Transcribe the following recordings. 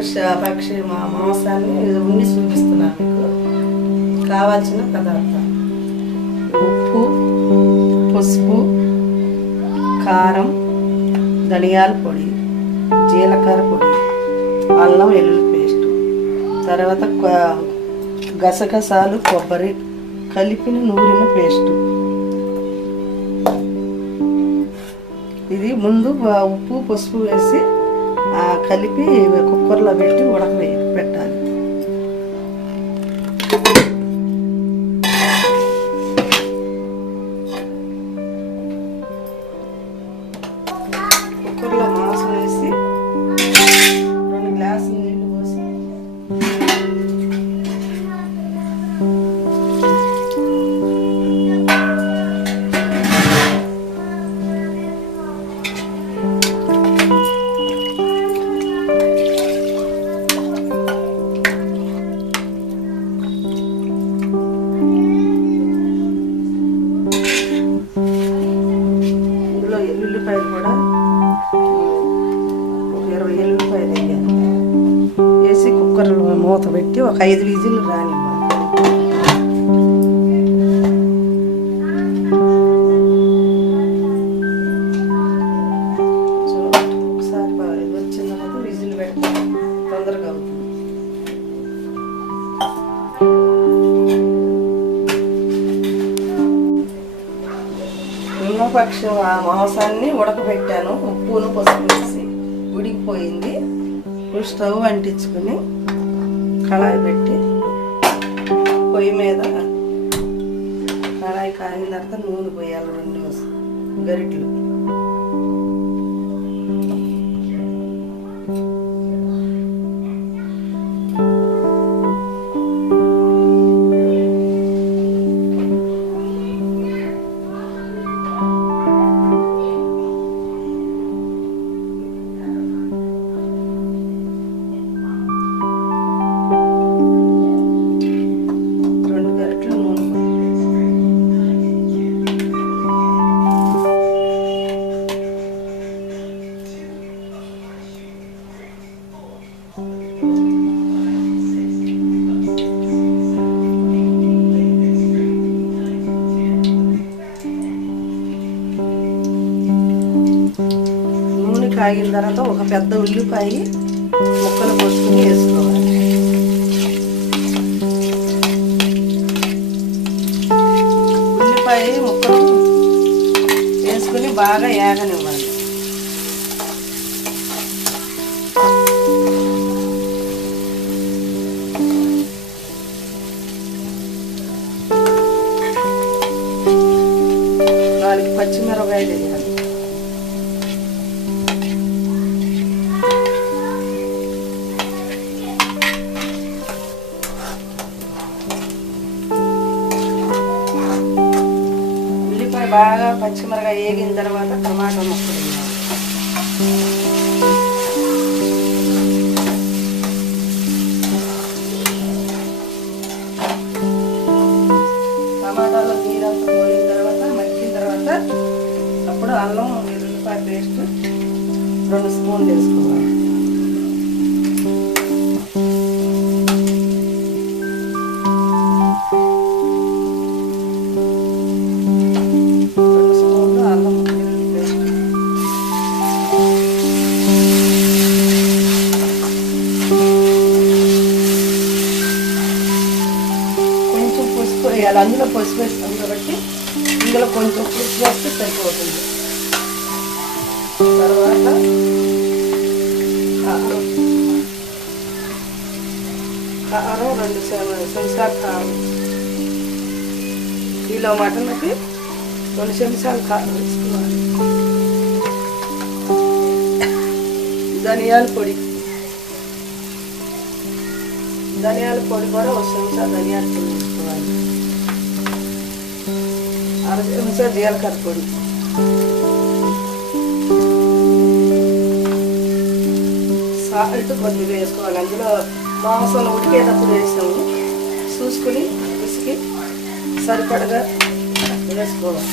పక్షి మాంసాన్ని ఉండి చూపిస్తున్నాను మీకు. కావాల్సిన పదార్థాలు: ఉప్పు, పసుపు, కారం, ధనియాల పొడి, జీలకర్ర పొడి, అల్లం వెల్లుల్లి పేస్ట్, తర్వాత గసగసాలు, కొబ్బరి కలిపిన నూరిన పేస్టు. ఇది ముందు ఉప్పు పసుపు వేసి కలిపి కుక్కర్లో పెట్టి పెట్టాలి. కుక్కర్లో మాంసం వేసి 2 గ్లాసులు నీళ్ళు పోసి ఎల్లుల్లిపాయలు కూడా ఒక 20 ఎల్లుల్లిపాయలు వేయాలి. వేసి కుక్కర్ మూత పెట్టి ఒక 5 విజిల్లు రానివ్వాలి. ఒకసారి వచ్చిన తర్వాత విజిల్ పెడితే తొందరగా అవుతుంది. పక్షి మాంసాన్ని ఉడకబెట్టాను. ఉప్పును పసుపు వేసి ఉడికిపోయింది. స్టవ్ అంటించుకుని కళాయి పెట్టి పొయ్యి మీద కళాయి కాగిన తర్వాత నూనె పోయాలి. 2 గరిటెలు. కాగిన తర్వాత ఒక పెద్ద ఉల్లిపాయ ముక్కలు కోసుకుని వేసుకోవాలి. ఉల్లిపాయ ముక్కలు వేసుకుని బాగా ఏగనివ్వాలి. నాలుగు పచ్చిమిరపకాయలు వేయాలి. బాగా పచ్చిమిరపకాయ వేగిన తర్వాత టమాటా ముక్కలు టమాటాలో నీరంతా పోయిన తర్వాత మగ్గిన తర్వాత అప్పుడు అల్లం వెల్లుల్లిపాయ పేస్ట్ 2 స్పూన్లు వేసుకోవాలి. అందులో పసుపు వేస్తాం కాబట్టి ఇందులో కొంచెం పులుసు వేస్తే సరిపోతుంది. తర్వాత కారం 2 చెంచాలు కారం. కిలో మటన్కి 2 చెంచాలు కారం వేసుకోవాలి. ధనియాల పొడి కూడా 1 చెంచా ధనియాల పొడి వేసుకోవాలి. 1/2 చెంచా జీలకర్ర పొడి, సాల్ట్ కొద్దిగా వేసుకోవాలి. అందులో మాంసంలో ఉడికేటప్పుడు వేసాము చూసుకుని పిసికి సరిపడగా వేసుకోవాలి.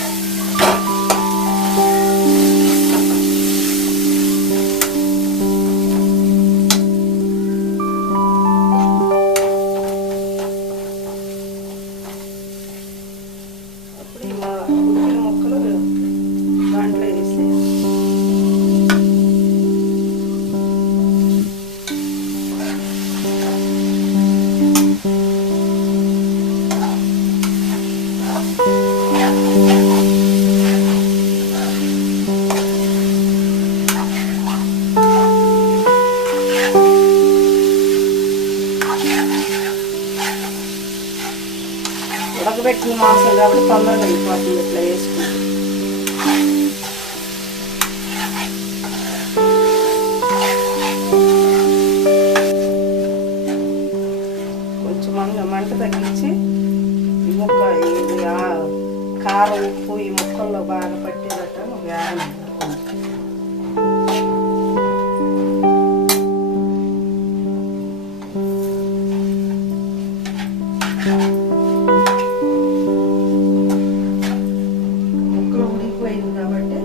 మాంసం కాబట్టి తొందరగా అయిపోతుంది ఇట్లా వేసుకుంటే. కొంచెం మంట తగ్గించి ఈ ముక్క కారం ఉప్పు ఈ ముక్కల్లో బాగా పట్టేదట వేయాలి. ముక్కలు ఉడికిపోయింది కాబట్టి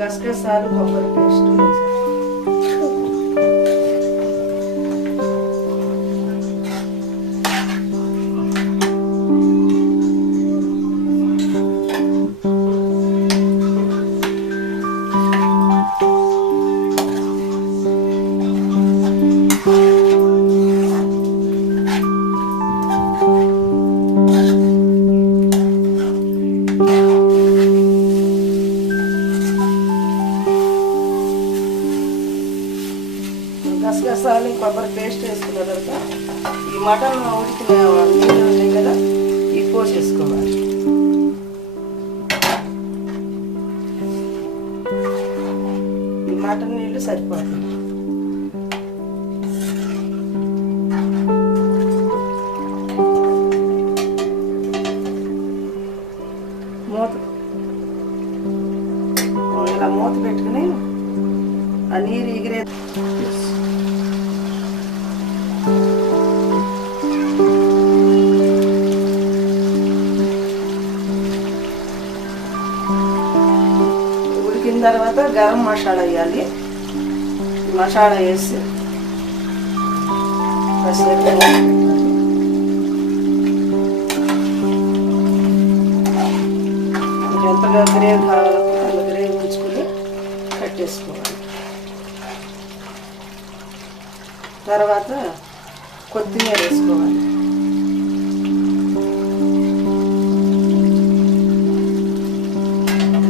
గసగసాలు కొబ్బరి పేస్ట్ వేసాను. గసగసాలు కొబ్బరి పేస్ట్ వేసుకున్న తర్వాత ఈ మటన్ ఉడికిన నీళ్ళు ఉంటాయి కదా ఇవి పోసేసుకోవాలి. ఈ మటన్ నీళ్ళు సరిపోతుంది. ఇలా మూత పెట్టుకుని ఆ నీరు ఎగిరే ఉడికిన తర్వాత గరం మసాలా వేయాలి. మసాలా వేసి ఎంతగా గ్రేవీ కావాలో అంత గ్రేవీ ఉంచుకుని కట్టేసుకోవాలి. తర్వాత కొత్తిమీర వేసుకోవాలి.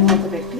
మూత పెట్టి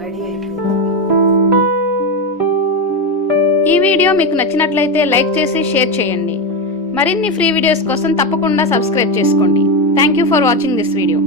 రెడీ అయిపోయింది. ఈ వీడియో మీకు నచ్చినట్లయితే లైక్ చేసి షేర్ చేయండి. మరిన్ని ఫ్రీ వీడియోస్ కోసం తప్పకుండా సబ్స్క్రైబ్ చేసుకోండి. Thank you for watching this video.